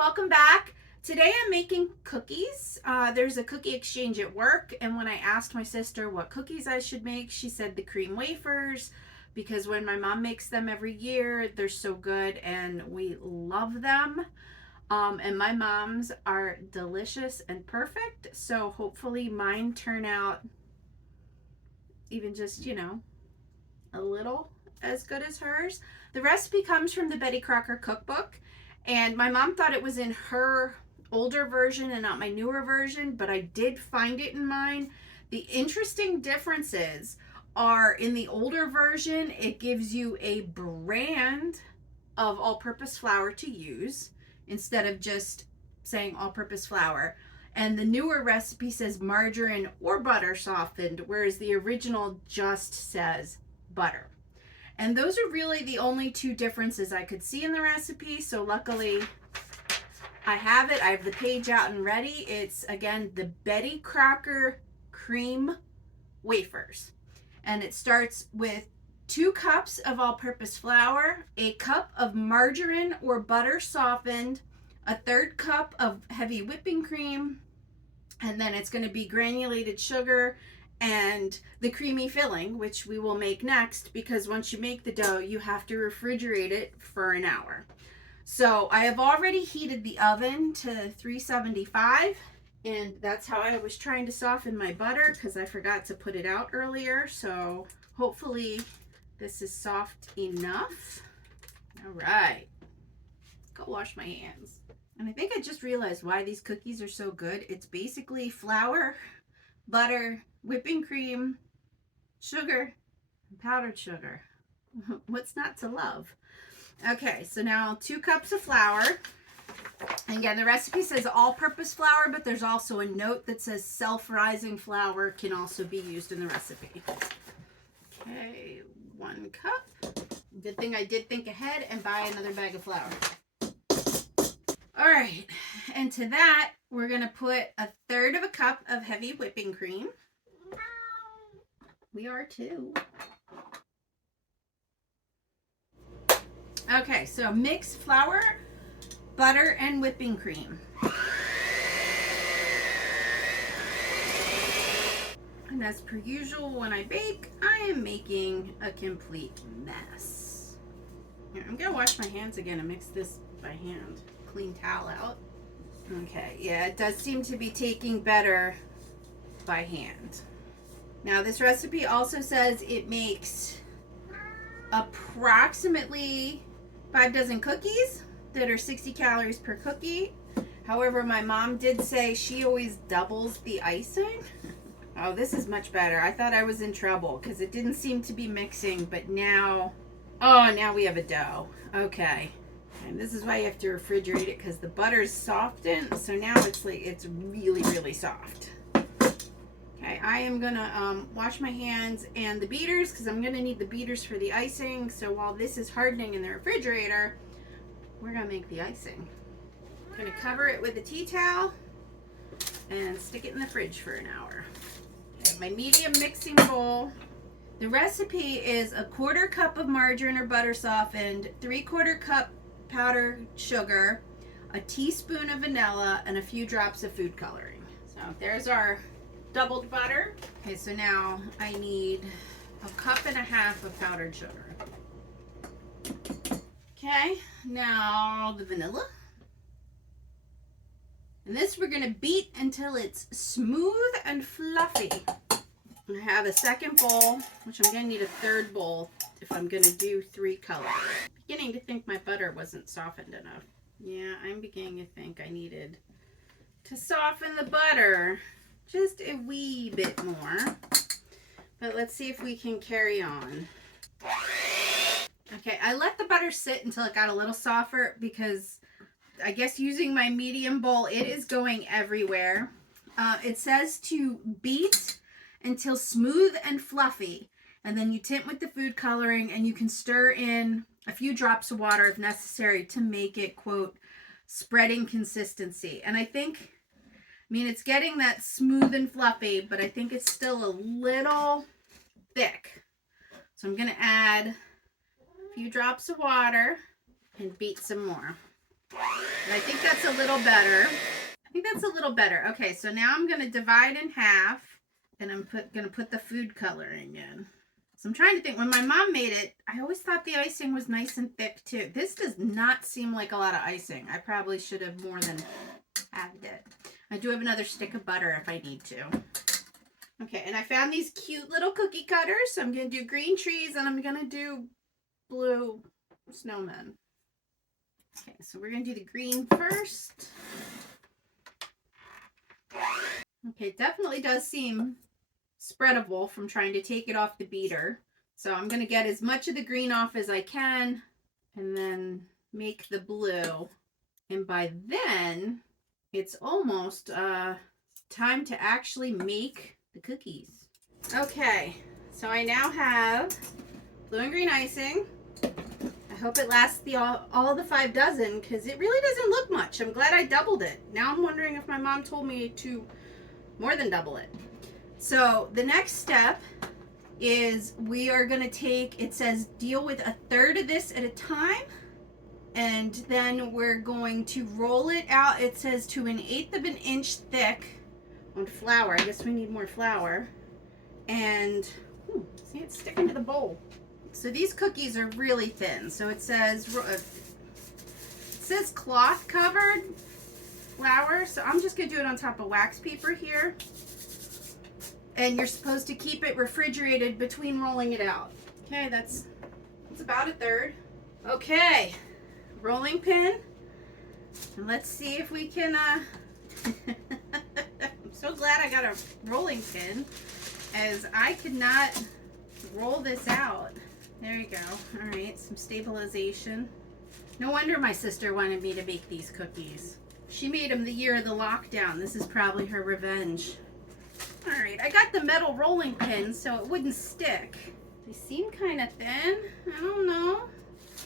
welcome back. Today I'm making cookies. There's a cookie exchange at work, and when I asked my sister what cookies I should make, she said the cream wafers, because when my mom makes them every year, they're so good and we love them. And my mom's are delicious and perfect, so hopefully mine turn out even just, a little as good as hers. The recipe comes from the Betty Crocker cookbook, and my mom thought it was in her older version and not my newer version, but I did find it in mine. The interesting differences are in the older version, it gives you a brand of all-purpose flour to use instead of just saying all-purpose flour. And the newer recipe says margarine or butter softened, whereas the original just says butter. And those are really the only two differences I could see in the recipe. So luckily I have it. I have the page out and ready. It's, again, the Betty Crocker cream wafers. And it starts with 2 cups of all-purpose flour, a cup of margarine or butter softened, a 1/3 cup of heavy whipping cream, and then it's going to be granulated sugar and the creamy filling, which we will make next, because once you make the dough, you have to refrigerate it for an hour. So I have already heated the oven to 375, and that's how I was trying to soften my butter, because I forgot to put it out earlier. So hopefully this is soft enough. All right, go wash my hands. And I think I just realized why these cookies are so good. It's basically flour, butter, whipping cream, sugar, and powdered sugar. What's not to love? Okay, so now 2 cups of flour. And again, the recipe says all-purpose flour, but there's also a note that says self-rising flour can also be used in the recipe. Okay, 1 cup. Good thing I did think ahead and buy another bag of flour. All right, and to that, we're going to put 1/3 cup of heavy whipping cream. We are too. Okay, so mix flour, butter, and whipping cream. And as per usual, when I bake, I am making a complete mess. Here, I'm going to wash my hands again and mix this by hand. Clean towel out. Okay, yeah, it does seem to be taking better by hand. Now, this recipe also says it makes approximately 5 dozen cookies that are 60 calories per cookie. However, my mom did say she always doubles the icing. Oh, this is much better. I thought I was in trouble because it didn't seem to be mixing, but now, oh, now we have a dough. Okay. And this is why you have to refrigerate it, because the butter is softened. So now it's like, it's really, really soft. Okay, I am gonna wash my hands and the beaters, because I'm gonna need the beaters for the icing. So while this is hardening in the refrigerator, we're gonna make the icing. I'm gonna cover it with a tea towel and stick it in the fridge for an hour. Okay, my medium mixing bowl. The recipe is 1/4 cup of margarine or butter softened, 3/4 cup powdered sugar, a teaspoon of vanilla, and a few drops of food coloring. So there's our doubled butter. Okay, so now I need 1.5 cups of powdered sugar. Okay, now the vanilla. And this we're going to beat until it's smooth and fluffy. I have a second bowl, which I'm going to need a 3rd bowl if I'm going to do 3 colors. I'm beginning to think my butter wasn't softened enough. Yeah, I'm beginning to think I needed to soften the butter just a wee bit more. But let's see if we can carry on. Okay, I let the butter sit until it got a little softer, because I guess using my medium bowl, it is going everywhere. It says to beat until smooth and fluffy, and then you tint with the food coloring, and you can stir in a few drops of water if necessary to make it, quote, spreading consistency. And I mean, it's getting that smooth and fluffy, but I think it's still a little thick. So I'm going to add a few drops of water and beat some more. I think that's a little better. I think that's a little better. Okay, so now I'm going to divide in half, and I'm going to put the food coloring in. So I'm trying to think. When my mom made it, I always thought the icing was nice and thick too. This does not seem like a lot of icing. I probably should have more than halved it. I do have another stick of butter if I need to. Okay, and I found these cute little cookie cutters. So I'm going to do green trees, and I'm going to do blue snowmen. Okay, so we're going to do the green first. Okay, it definitely does seem spreadable from trying to take it off the beater. So I'm going to get as much of the green off as I can and then make the blue. And by then, it's almost time to actually make the cookies. Okay, so I now have blue and green icing. I hope it lasts all the 5 dozen because it really doesn't look much. I'm glad I doubled it. Now I'm wondering if my mom told me to more than double it. So the next step is we are going to take, it says deal with 1/3 of this at a time. And then we're going to roll it out. It says to 1/8 of an inch thick on flour. I guess we need more flour. And see, it's sticking to the bowl. So these cookies are really thin. So it says cloth covered flour. So I'm just going to do it on top of wax paper here. And you're supposed to keep it refrigerated between rolling it out. Okay, that's about 1/3. Okay, rolling pin. And let's see if we can, I'm so glad I got a rolling pin, as I could not roll this out. There you go. All right, some stabilization. No wonder my sister wanted me to make these cookies. She made them the year of the lockdown. This is probably her revenge. All right, I got the metal rolling pin so it wouldn't stick. They seem kind of thin. I don't know.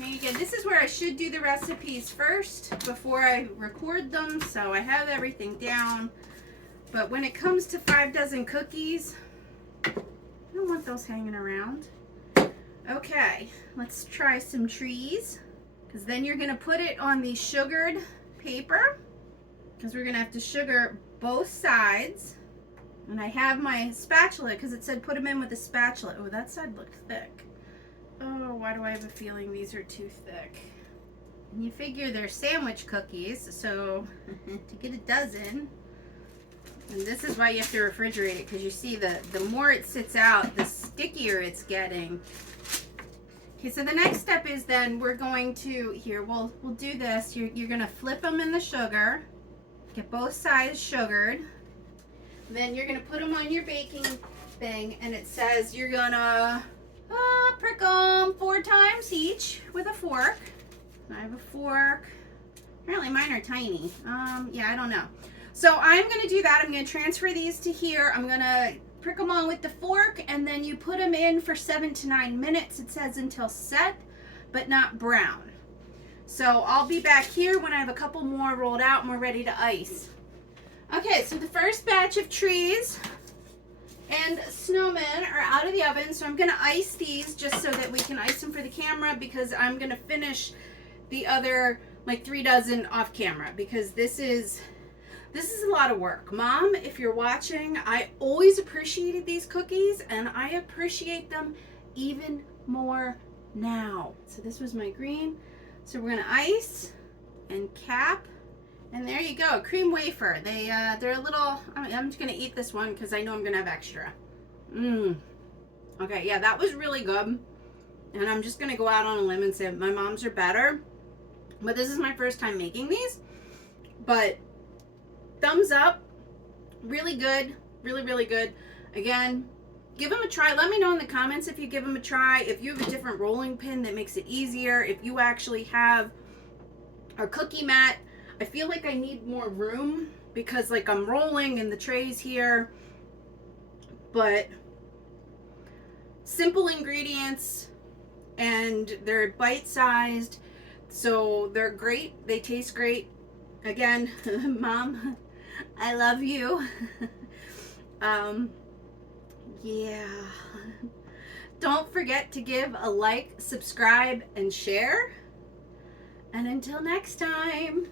Okay, again, this is where I should do the recipes first before I record them, so I have everything down. But when it comes to 5 dozen cookies, I don't want those hanging around. Okay, let's try some trees, because then you're going to put it on the sugared paper, because we're going to have to sugar both sides. And I have my spatula, because it said put them in with a spatula. Oh, that side looked thick. Oh, why do I have a feeling these are too thick? And you figure they're sandwich cookies, so to get a dozen, and this is why you have to refrigerate it, because you see the more it sits out, the stickier it's getting. Okay, so the next step is then we're going to, here, we'll do this. You're going to flip them in the sugar, get both sides sugared. Then you're going to put them on your baking thing, and it says you're going to prick them 4 times each with a fork. I have a fork. Apparently mine are tiny. Yeah, I don't know. So I'm going to do that. I'm going to transfer these to here. I'm going to prick them on with the fork, and then you put them in for 7 to 9 minutes. It says until set, but not brown. So I'll be back here when I have a couple more rolled out and we're ready to ice. Okay, so the first batch of trees and snowmen are out of the oven, so I'm going to ice these just so that we can ice them for the camera, because I'm going to finish the other like 3 dozen off camera, because this is a lot of work. Mom, if you're watching, I always appreciated these cookies, and I appreciate them even more now. So this was my green. So we're going to ice and cap. And there you go, cream wafer. They're a little, I'm just gonna eat this one because I know I'm gonna have extra. Okay, yeah, that was really good. And I'm just gonna go out on a limb and say my mom's are better. But this is my first time making these. But thumbs up, really good, really, really good. Again, give them a try. Let me know in the comments if you give them a try. If you have a different rolling pin that makes it easier. If you actually have a cookie mat. I feel like I need more room because like I'm rolling and the tray's here, but simple ingredients and they're bite-sized, so they're great. They taste great. Again, Mom, I love you. Yeah. Don't forget to give a like, subscribe, and share. And until next time.